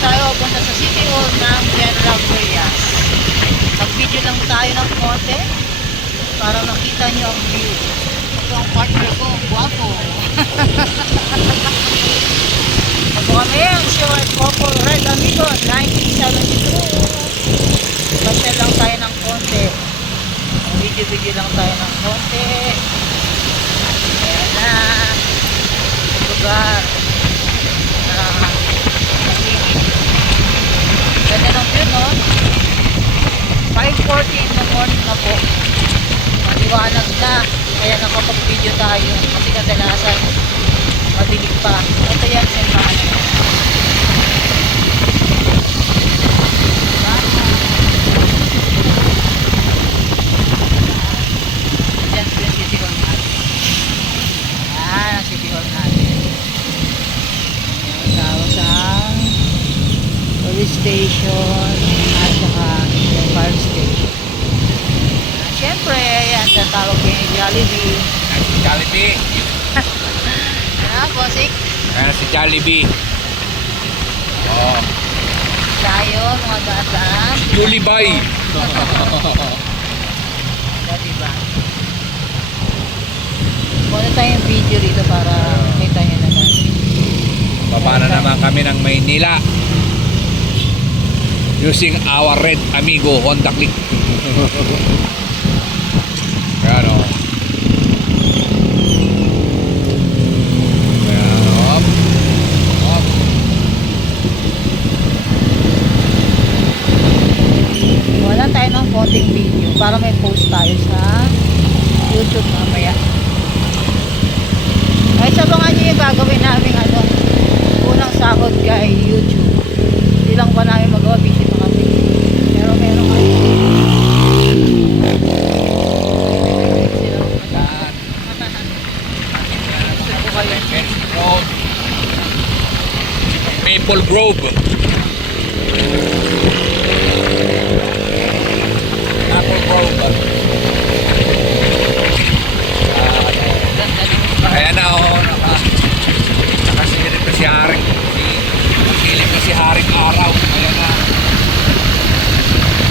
tayo punta sa City Hall ng General Trias. Mag-video lang tayo ng konti para makita nyo ang view. Ito ang partner ko, guwapo. Ako kami ang Short Couple Red Amigo 1972. Pasyal lang tayo ng konti. Video lang tayo ng konti. Ayan na lugar. Ganda ng view, no? 5:40 in the morning na po. Maliwanag na. Kaya nakapag-video tayo. Kasi kadalasan madilig pa. Ito yan, simbahan. Diyan po yung City Hall natin. Yan ang City Hall natin. Tapos ang police station at saka yung fire station. Siyempre, yan, tatawag ko yung Jollibee. Si Jollibee. Bossik? Ayan si Jollibee. Oh. Tayo, mga daan. Jollibee. Diba? Muna tayong video rito para kita nyo naman. Baba na naman kami ng Maynila. Using our Red Amigo Honda Click. Ayan o. Ayan o. Wala tayo ng konting video para may post tayo sa YouTube mamaya. Ay, sabangan nyo yung gagawin namin unang sahod kay YouTube. Hindi lang pa namin magawa, busy pa kami. Pero meron kayo. Maple Grove. Maple Grove. Ayan na o. Nakasilip na si Haring. Nakasilip na si Haring Araw. Ayan na.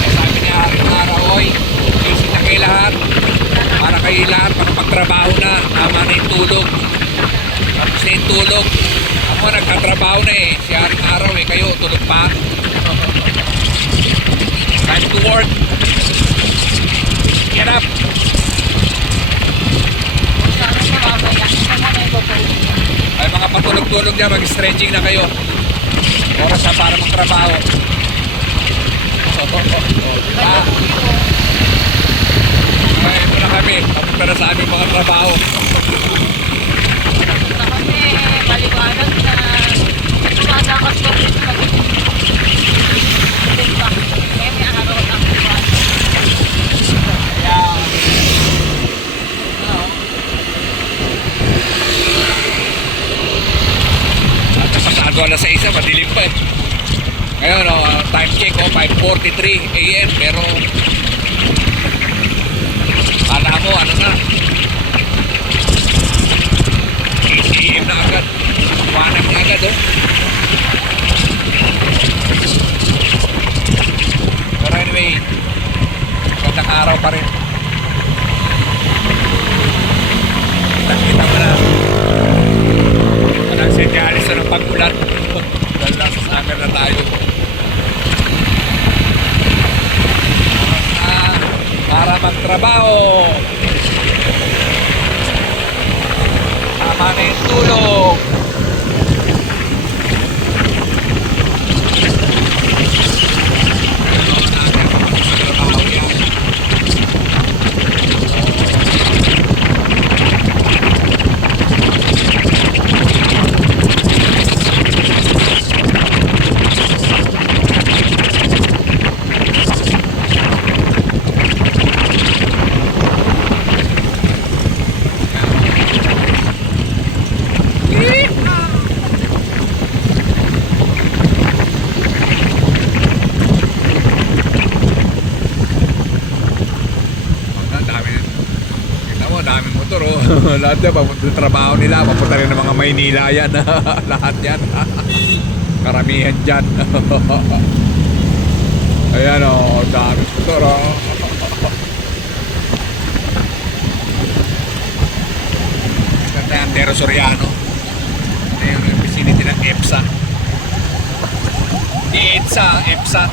Ay, sabi ni Haring Araw, oy, busy na kayo lahat. Para kayo lahat makapagtrabaho na. Tama na yung tulog. Tapos na yung tulog. Ako nagtatrabaho na eh. Si Haring Araw eh. Kayo tulog pa. Time to work. Get up. Ay mga patulog-tulog dyan, mag-stretching na kayo. Oras na para magtrabaho. Ay, ito na kami. Papunta na sa aming mga trabaho. Na kami, maliwanag na tumatakas ko rin kami. Diba? Kaya may araw ang buwan. Kaya, pasado alas 6, madilim pa eh. Ngayon, time check, 5:43 AM. Pero, kala mo, ano na? 8 AM na agad. Wanag na agad, oh. Pero anyway, magandang araw pa rin. Kita mo na. Walang senyalis na ng pag-ulan. Dahil nasa summer na tayo. Para magtrabaho. Tama na yung tulog. Lahat yan, papunta trabaho nila, papunta rin ng mga Maynila yan. Lahat yan. Karamihan dyan. Ayan o, dami motor o. Ganda yan, Tero Soriano. Ayan yung vicinity ng EPSA. Di EDSA, EPSA.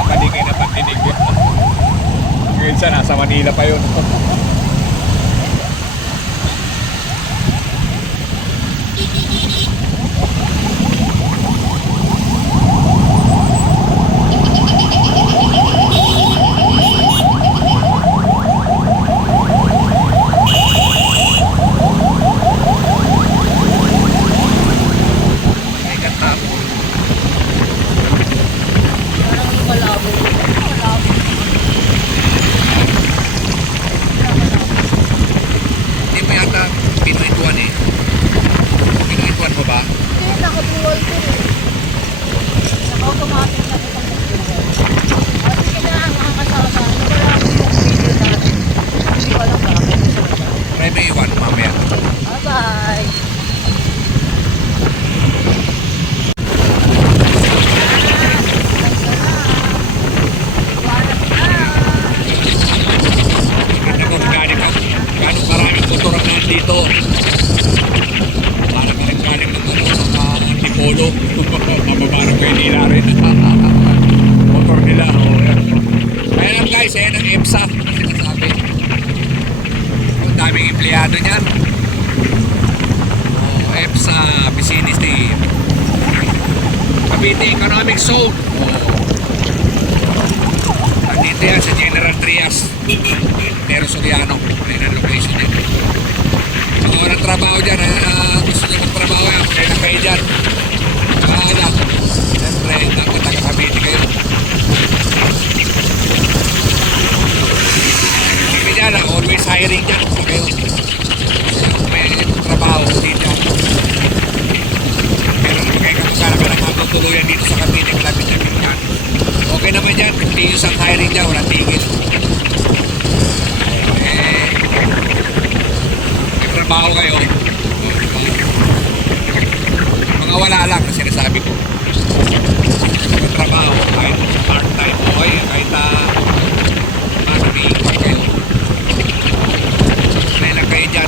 Baka di kayo napandinig yun. Yung EDSA, nasa Manila pa yun. Ay, ganda po. Parang malabo. Malabo. Hindi mo yata pinuituan eh. Pinuituan mo ba? Hindi, nakabuwal ko rin. Naka-automatic na ko pang nagbuwal. Kasi kailangan makakasama. Wala ko yung video natin. Hindi ko alam bakit. Try mo iwan mamaya. Bye-bye. Ganda mo, gano'ng maraming motor ang nandito. Parang galing ng Antipolo. Mababarang kayo nila rin. Motor nila. Oh, yan. Kaya lang guys, ayan ang EPSA. Sinasabi. Ang daming empleyado niyan. Oh, EPSA, vicinity. Cavite Economic Zone. Oh. Nandito yan sa General Trias. Tero Soriano. Ayan ang location niya. Mga walang trabaho dyan, gusto nyo magtrabaho yan, kaya na kayo dyan. Kaya, siyempre, dapat taga-Cavite kayo. Hindi dyan, always hiring dyan, gusto kayo. May trabaho, hindi dyan. Pero naman kayo kapag ka nakapagtuluyan dito sa Cavite, malapit na dyan. Okay naman dyan, continuous ang hiring dyan, walang tigil. Trabaho kayo, mga wala lang na sinasabi ko. May trabaho, kahit part-time o kahit nag-iikot kayo. May lang kayo dyan.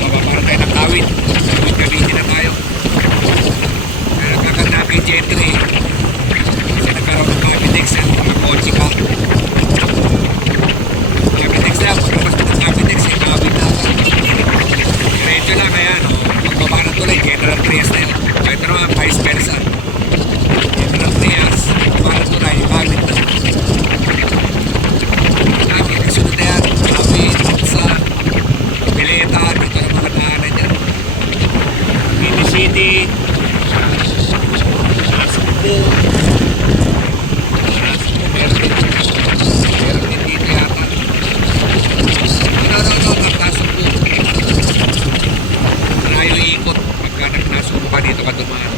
Bababa tayo ng Kawit. Cavite na tayo. Kaya nagkakanda kay Gentry. Nagkaroon ng Cavitex yan, mga kotse ka. Cavitex na yan, pagkakas ng Cavitex, Cavite na. Diretso lang, ayan, pagbaba ng tulay, General Trias na yun. Kahit naman, vice versa. General Trias, pagbaba ng tulay, Cavite na. Cavite, kasunod na yan, Cavite, sa Pileta, dito ang mga daanan yan. Cavite City, Aspo, meron din dito yata. No, tasok po. Malayo ikot pagka nagnasok pa dito ka dumaan.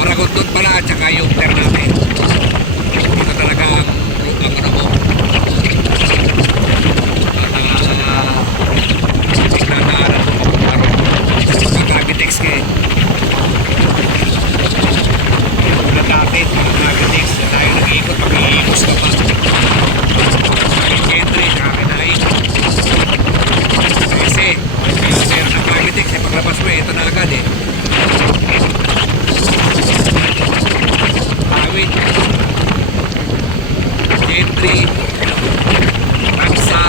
Maragot doon pala at saka yung ter natin. Dito talaga ang ano mo. Nagdadaanan mo pagka-Cavitex ka eh. Ulan natin, pagka-Cavitex tayo nag-iikot, pag-iikos ka pa. Entry, nakakinaik. Kasi, meron ng Cavitex, paglabas mo, ito na agad eh. Awit. Entry. Ramsa.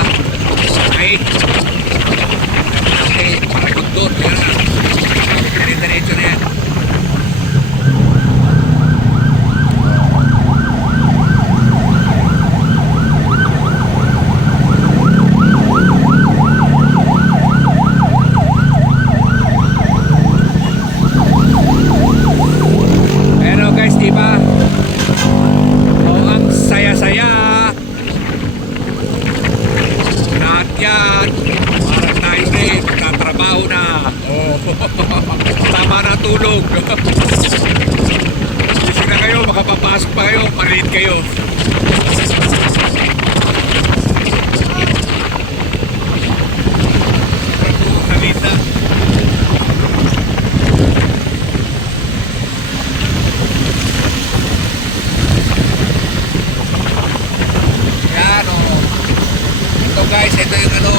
Ay. Okay, paragot doon. Yan na. Diretso na yan. Tama na tulog. Gising na kayo, makapapasok pa kayo, maliit kayo. guys, ito yung ano,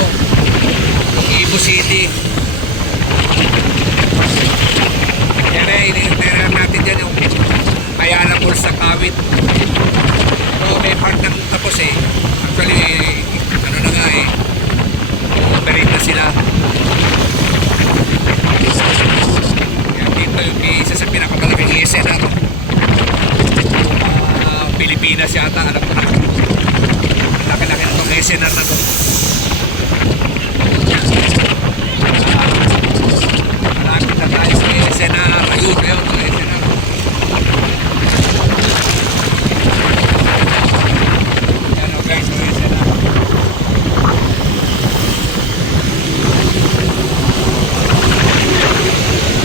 yung Ibu City. Yan eh, iniinterahan natin dyan yung Ayala Mall sa Kawit. Pero may part ng tapos eh. Actually, ano na nga eh, operate na sila. Yan dito yung isa sa pinakamalaking SNR. Pilipinas yata, alam ko na. Laki-laki na itong SNR na to. Malapit na tayo sa SNR. Ayun, ayun, sa SNR. Yan o guys, sa SNR.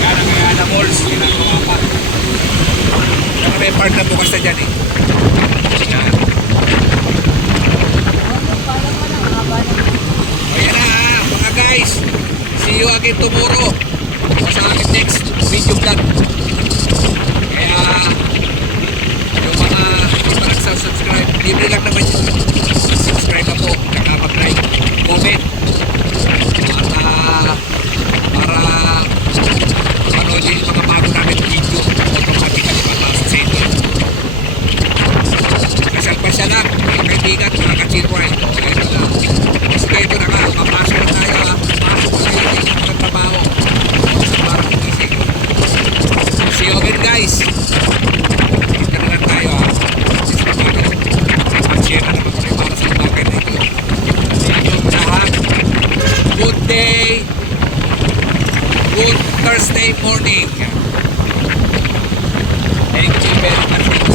Yan ang Ayala Malls, ginagawa pa. Pero may part na bukas na dyan eh. Yan. Ayan na mga guys. See you again tomorrow sa aking next video vlog. Kaya yung mga hindi pa nagsasubscribe, libre lang naman yun. Subscribe na po, tsaka mag-like, comment. At para manood yung mga bago namin video, automatically mapasok sa inyo. Pasyal-pasyal lang, mga kaibigan, mga kachirway. Ito na. Sige, ito na nga. Papasok na tayo ha. Pasok na tayo dito ng trabaho. Para kumising. See you again guys. Dito na lang tayo ha. Mag-share na naman kayo para sa bagay na ito. Sa inyong lahat. Good day. Good Thursday morning. Thank you very much.